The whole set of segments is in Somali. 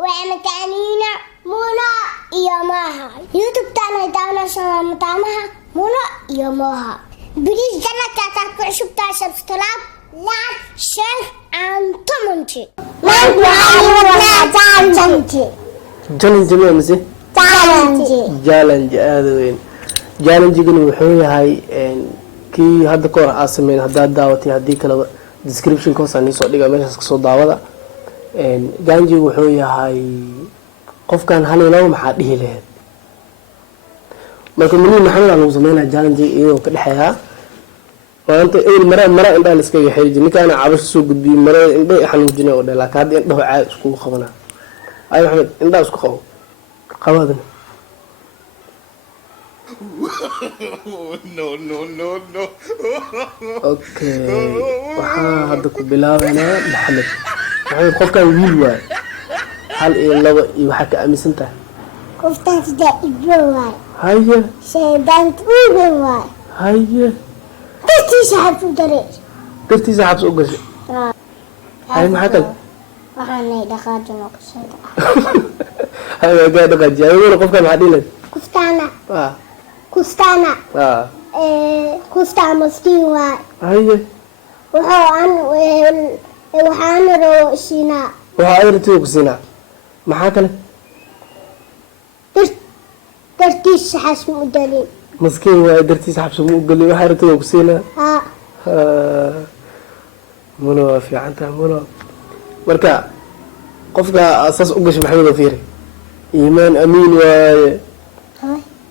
ومتانينا منى يومها يوتيوب تانا دانا شو متامها منى يومها بليز جنة تاكل شبتها سبسكرايب لايك شير and comment ما challenge ma mise challenge aad weyn challenge-gani wuxuu yahay kii hadda ka hor aad sameyn haddaad daawatay haddii kaleba description ka hoosaan soo dhiga meeshaas kasoo daawada challenge wuxuu yahay qofkan hal iyo labo maxaa dhihi lahayd marka mini maxaa lagu sameynaa challenge iyadoo ka dhexeeya maanta eil mara indhaa la iskaga xiriijin ninkaana cabasho soo gudbiyey mara indhay xanuujinay oo dhalaa kaadi indhaho caad iskugu qabana ay maxamed indhaa isku qabo qabadan no. okay waxaa hadda ku bilaabanaa maxamed qofkan wiil waay hal iyo labo iyo waxaa ka aaminsan tahay qoftaan sidaa ibro waay haye shaydaanta ugan waay haye dartiisa xabs u daray dartiisa xabs u gashay haye maxaa kale waxaanay dhaqaajin oo kasoo haye gaa dhaqaaji haye qofkan maxaa dhihi lahayd kustana kustaa maskiin waay haye waxaana rabo siinaa waxaa ayrtiga ku siinaa maxaa kale dartiisa xabs ma u dalin maskiin waay dartiisa xabs ma u galin waxaa ayrtiga ku siinaa muno waa fiican tahay muno marka qofka asaas u gashay maxamed oo fiiri iimaan amiin waaye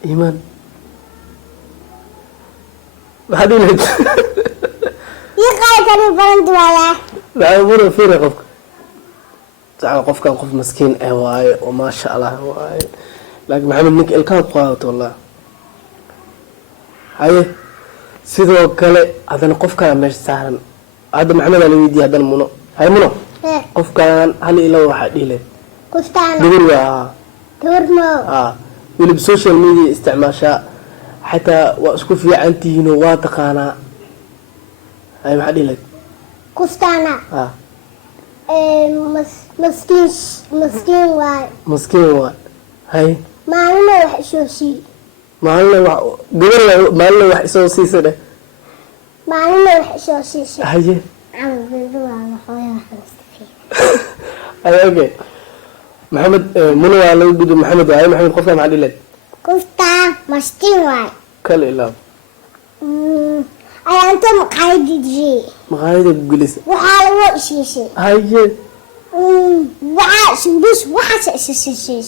iimaan maxaa dhihi lahayd yaqaykani baranti waayaa maxaa muno fiiri qofka saca qofkan qof maskiin ah waaye oo maasha allah waaye laakiin maxamed ninka ilkaha ku qaadato wallah haye sidoo kale haddana qofkaa meesha saaran hadda maxamed aa la weydiiyey haddana muno haye muno qofkan hal iyo labo waxaa dhihi lahayd kustana gabar waa gabar mo weliba social media isticmaashaa xataa waa isku fiican tihiinoo waa taqaanaa haye maxaa dhihi lahayd kustana maskiin waay maskiin waay haye maalina wax isoo sii maalina wax isoo siisa dheh maalina wax isoo siisa haye haye okay maxamed muno waa laga gudo maxamed waaye maxamed qofkaa maxaa dhihi lahayd kustaa maskiin waay kala ilaab ayaanta maqaayadii maqaayada gugelisa waxaa lagu isiisay haye waxaa sundus waxaas isiisay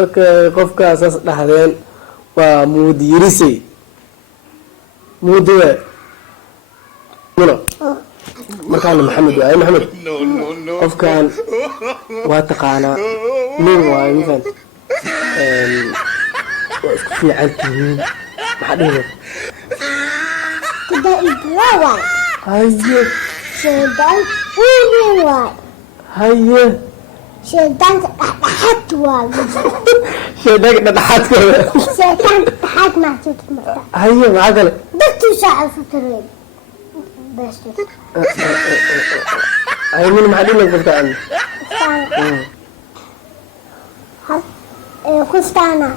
okay qofkaa saas dhahdeen waa muudiyirisay muudiwe muno markaana maxamed waaye maxamed qofkan waa taqaanaa nin waaye mafan waa isku fiican tihiin maxaa dhihi lahayd kudaa ibro waay haye shaydaan ugan waay haye shaydaanka dhexdhexaad waay shaydaanka dhexdhexaadkooda shaydaanka dhexdhexaad maajirta marka haye maxaa kale dartiisa xabs u daray haye muno maxaa dhihi lahayd qofkaan kustana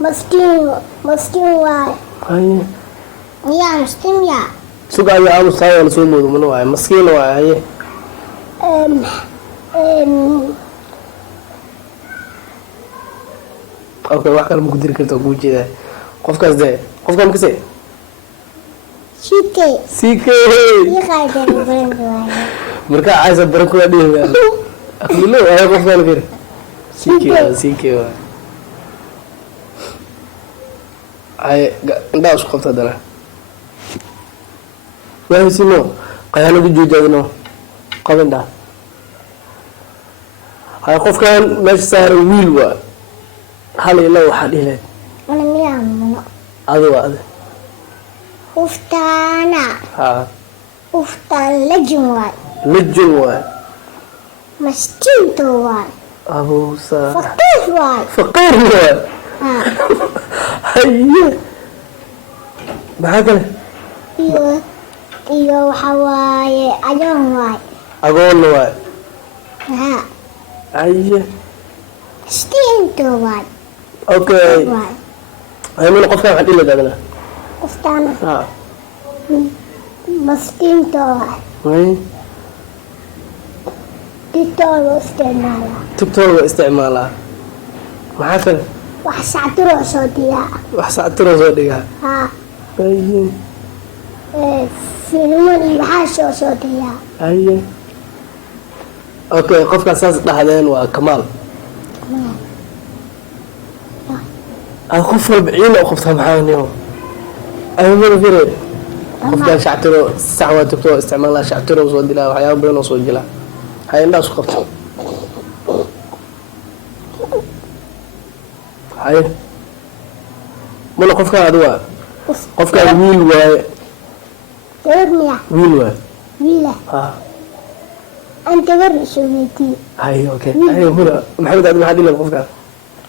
maskiin waay haye yaa maskiin yaa suga ayaa aamustaay waa lasoo moodo muno waaye maskiin waaye haye okay wax kale ma ku diri karta kuu jeedaa qofkaas dee qofkaan makase ck markaa caysa baranku waa dhihi aqlilo waaye qofkaan firi ck waay haye indhaa isku qabta haddana waahysino qayaanada joojaadino qaba indhaa haye qofkan meesha saaran wiil waa hal iyo labo waxaa dhihi lahayd adigo adi uftaana uftaan lajin waay lajin waay maskiinto waay abuusa faqiir waay faqiir waay haye maxaa kale iyo waxa waaye agoon waay agoonna waay ها haye ستين واحد okay واحد haye mana qofkaan waxaan dhili lahaa قفتانا ha مستين واحد haye تيتول واستعمالها tiktok waa isticmaalaa maxaa kale وحسعترو صوتيها wax sactiro soo dhigaa ها haye فيلمون وحاشو صوتيها haye okay qofkaas saas dhahdeen waa kamaal ay qof walba ciina u qabtaa maxaa niyo ay mana fire qofkaan shactiro sax waa tiktok isticmaalaa shactiro soo dilaa waxyaabo badan oo soo jila hay indhaas ku qabto haye mana qofkaan adiga qofkaan wiil waaye تورميا wiil waaye ويلا ha أنت وري شويتي haye okay haye mana maxamed adiga maxaa dhilaa qofkaan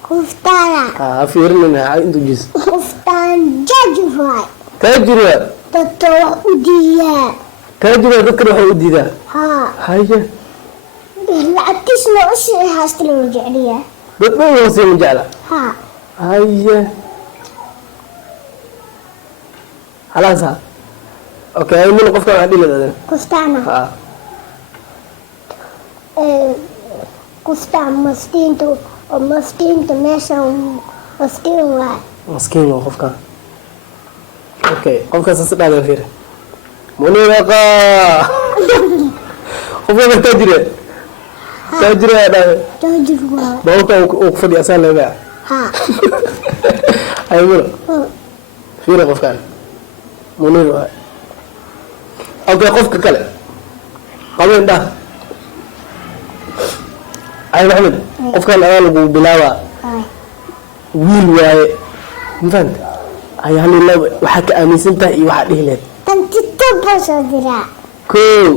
قفتانا ha fiirinina intuu jis قفتان جاجفاي taajira تطوع وديا taajira dadkan waxay u diidaa ها haye لا تسمع وش هاستلو رجعليا dad dhan hoose ma jecla ها haye خلاص ha okay haye mana qofkaan waxaa dhili lahaa قفتانا ha قفتان مستينتو ومستينتو ماشا مستين واحد maskiin waa qofkaan okay qofkaas saas dhaadeen fiir muniiqa qofkaan taajira taajira dhaadeen جاجف واحد bawlka uu ku fadhiya asaa leegaa ها haye mana fiir qofkaan muniir waa okay qofka kale qabo indhaha ay maxamed qofkaan adaa lagu bilaabaa هاي wiil waaye mafahanta ay halila waxaa ka aaminsan tahay iyo waxaa dhihi leed تنتي تبا صدرا kow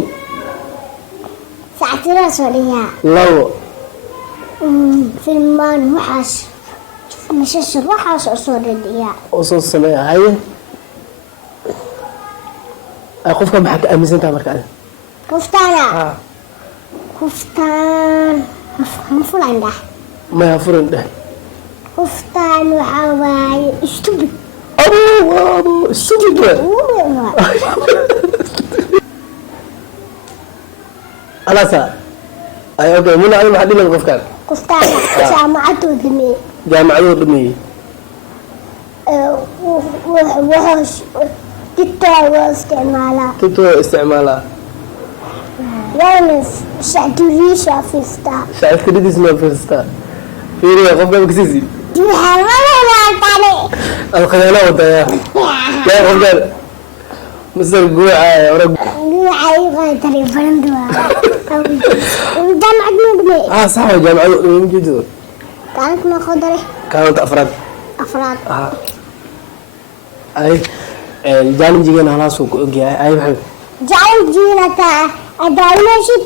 ساعتنا صدرا labo فيلمان وحاش مشاش وحاش صدرا oo soo sameeya haye ay qofka maxaa ka aaminsan tahay marka adiga كفتانا ha كفتان مفلان ده maya furin dheh كفتان وحواي اشتبك abo stupid alaasa ay okay mina adiga maxaa dhihi leed qofkaan كفتان جامعته دمي jaamacadoo dhameeyey وحوش تتا واستعمالها tiktok isticmaalaa يونس شعتوريشا في ستا shacabkadidiisna waa fiirstaa fiiriya qofkaan makasiisi دي حوالا تاني alkhayana wadaya yaa qofkaan masar guucaya ora عيبا تري فرندوا جامعة دمي ah sax waa jaamacadu dhameey ma jeedo كانت ما خضري kaawanta afraad أفراد ah ay jaalinjigeena halaasuu ku ogyahay ay maxamed جعل جينتا أدايمشي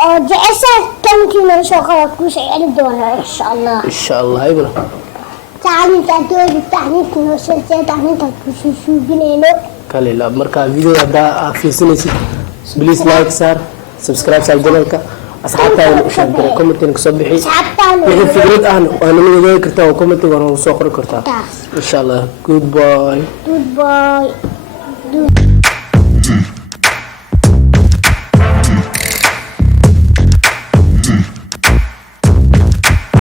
أو جعسة كنتي شغلة كوش عيد دونا إن شاء الله insha allah ibra تعالي تعتوي بالتحنيك وشلتي تحنيك كوش شو بنينو kale la marka video haddaa aad fiirsanaysid please like saar subscribe saar channelka asxaabtaada u share garo comment-na kasoo bixi حتى wixii fikrad ahna waa nala wadaagi kartaa oo comment-ga hore soo qori kartaa تاس insha allah goodbye Goodbye.